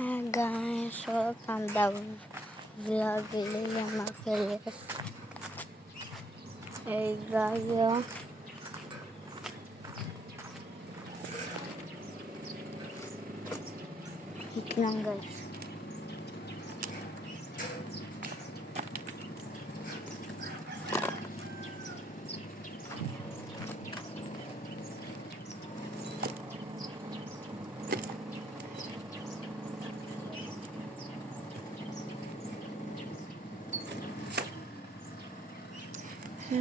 Hi guys, welcome the vlog Lilia Makilis. Hey guys, hit lang guys.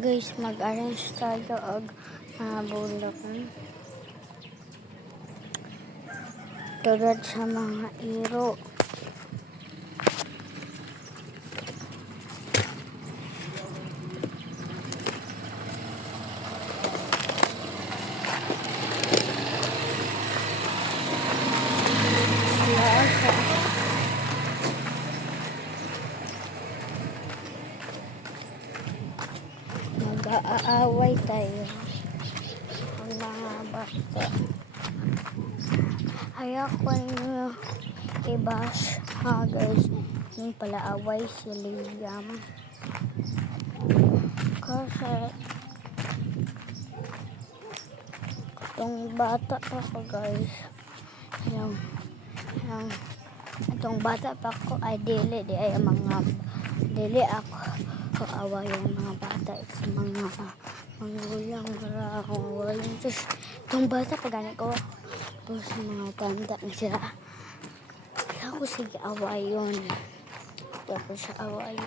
Guys, mag-arrange tayo og bulakan. Tulad sa mga iro. Mag-aaway tayo ang mga bata. Ayoko nyo i-bash ha guys. Yung pala away si Liam. Kasi itong bata pa ko guys. Itong bata pa ko ay dili dili ako away yung mga bata sa mga mangulang para akong awayin. Tapos itong bata pa gani ko tapos mga tanda na sila ako sige away yun tapos sa away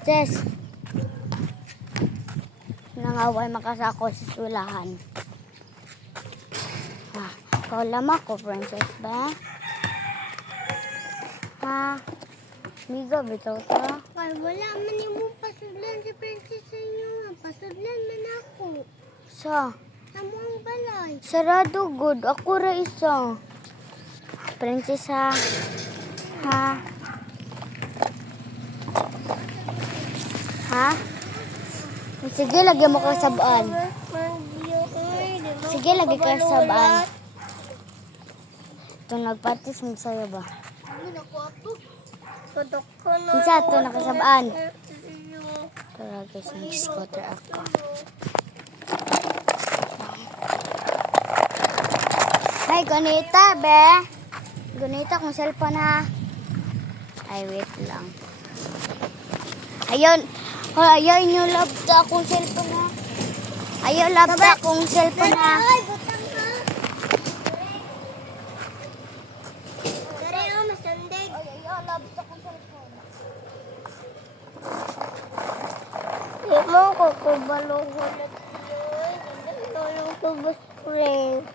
Jess nangaway makasako sa sulahan. Ikaw lama ko, princess ba? Ha? Miga, bitaw ta? Ay, wala man yung pasudlan si princess sa inyo. Pasudlan man ako. Sa? Sa mga balay. Sarado, good. Ako ra isa. Princess ha? Ha? Ha? Sige, lagi mo ka sabaan. Sige, lagi ka sabaan. Ito nagpatis mo sa'yo ba? Isa ito nakasabaan. Tara guys, mag-scooter ako. Ay, gunita be. Gunita kong cellphone ha. Ay, wait lang. Ayun. Ayaw nyo labda akong cellphone ha. Ayaw labda akong cellphone ha. Ay, butang ka. Dari o, masandig. Ayaw labda akong cellphone. Di mo ko kubalong ulit. Yung tubos friend.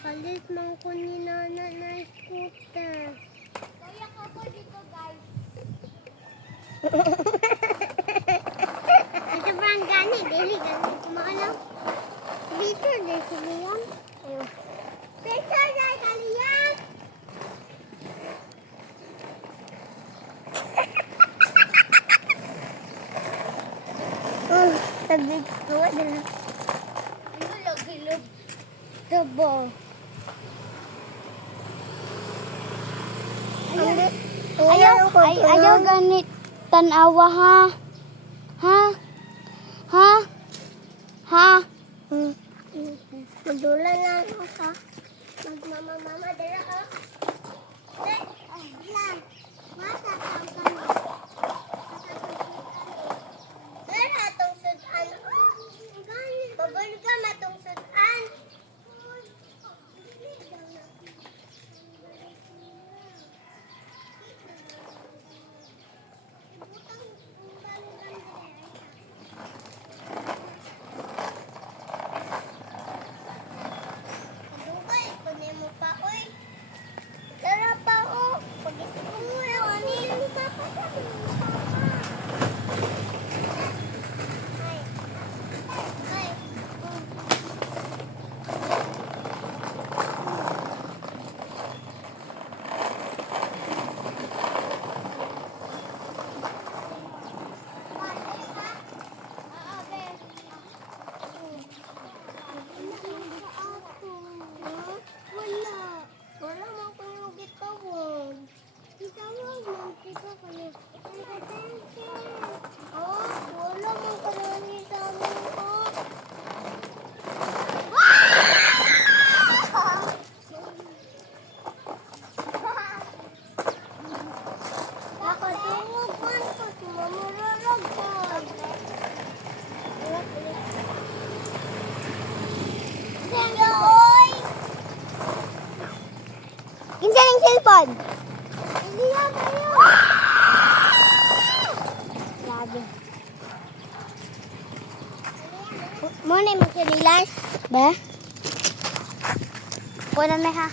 Kalit man ko ni Nana na scooter. Kaya ka po dito guys. Ito ba ang gani? Dili, gani. Kumakalang. Dito, dili sa Liam. Ayun. Dito, dili sa Liam. Taglit ko. Ano lagi lab? Taba. Ayaw ganit tanawa ha. Ha? Ha? Ha? Madula lang ako ha. Magmamamama dala ka. Lang. Masa tawag ka mo. Dala atong sudan. Babal ka matong sudan. Dugay, kunin mo pa, oy. Dala pa, oh. Kinilas? Be? Kuha na ha.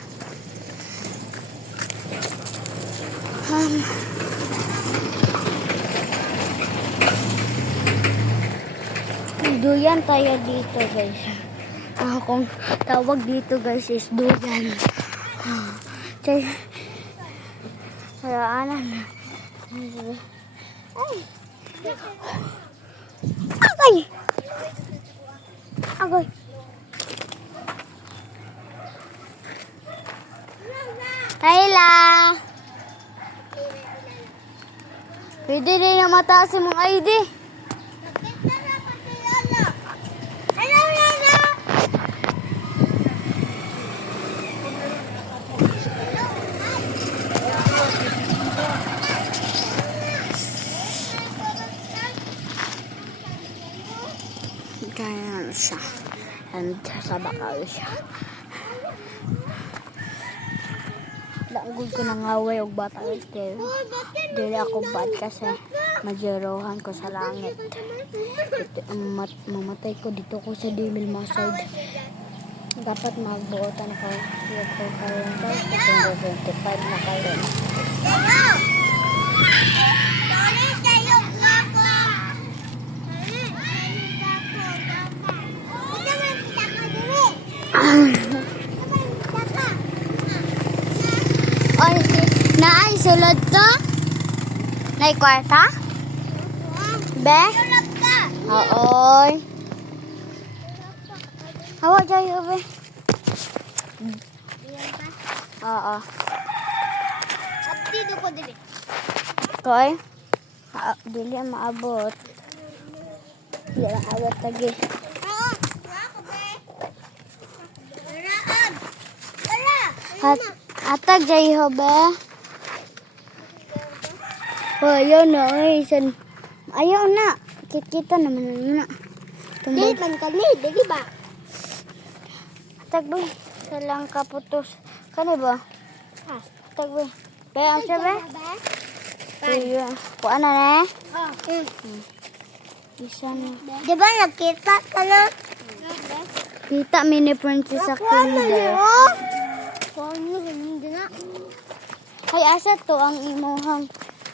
Duyan tayo dito guys. Kung tawag dito guys is duyan. Chay. Haraanan. Ay. Agay. Agay. Kayla. Pwede rin na mataas yung mga ID. Kaya siya. And sa bakal siya. Langgod ko nang away og bata guys. Dili ako bad kasi majerohan ko sa langit. Mamatay ko dito ko sa Demil Masad. Dapat magbuotan ako. Dito kayo guys. 25 na kayo. Naay sulod to? Naay kwarta? Be? Ooy. Hawa jayo be. Oo. Abdi do ko dili. Koy. Dili maabot. Dili maabot lagi. Oo. Wa ko be. Raan. Wala. Atag jayo be. Ayaw na, ayaw na. Kita naman na. Dili man kami, dili ba? Tagboy, salang kaputos. Kani ba? Ha. Tagboy. Kaya ang sabi? Pan. Iya. Kuha na na eh. Oh. Isa na. Di ba nakita ka na? Kita mini princess sa kinder. Paano hindi na? Hay, asa to ang imuhang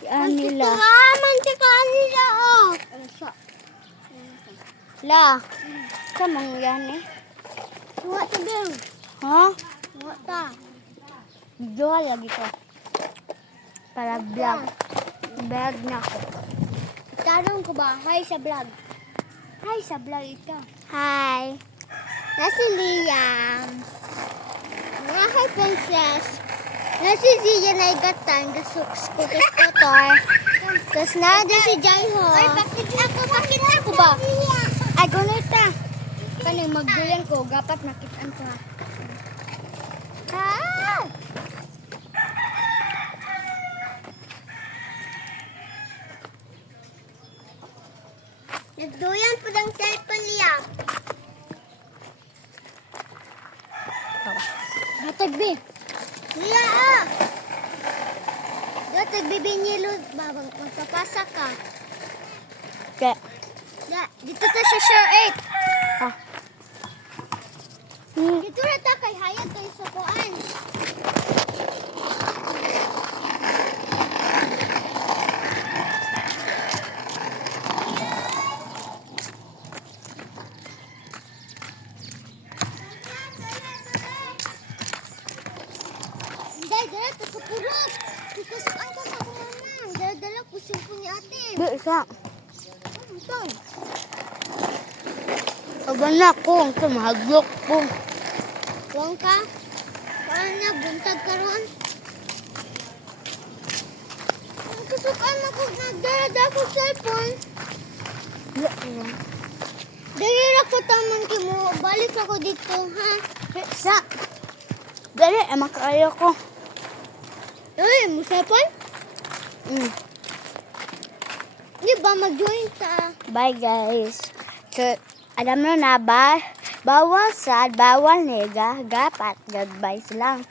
nila. Mantika nila, oh. La. Kamang yan eh. What to do? Ha? What ta? Video lagi ko. Para vlog. Vlog na ako. Tanong ko ba? Hi sa vlog. Hi, sa vlog ito. Hi. Nasi Liam. Mga hi, princess. Nasi Zia na igatan. Gasuks ko motor. Tapos na si Jaiho. Ay, bakit ako ba? Ay, gunita. Kaning magduyan ko, gapat nakitaan ko ha. Ah! Nagduyan po ng cellphone niya. Hatag, be. Liya, ah! Datag bibinyilo, babang magpapasa ka. Kaya, Dito ta sa Share 8. ah. Dito na ta kay Hayat tayo sa kuan. Dala ta sa purot. Ikusuan ko sa kumamang. Dala ko simpo ni ate. Be, isa. Ito. Aba na ko, ito mahaglok ko. Huwag ka. Parang nabuntag ka ron. Kasukan ako. Nagdala ko cellphone. Dali ako tamang kimo. Balik ako dito, ha? Isa. Dali, makaayo ko. Uy, mo cellphone? Di ba mag-join sa... Bye guys. So, alam mo na ba? Bawal sad, bawal nega, gapat, goodbye lang.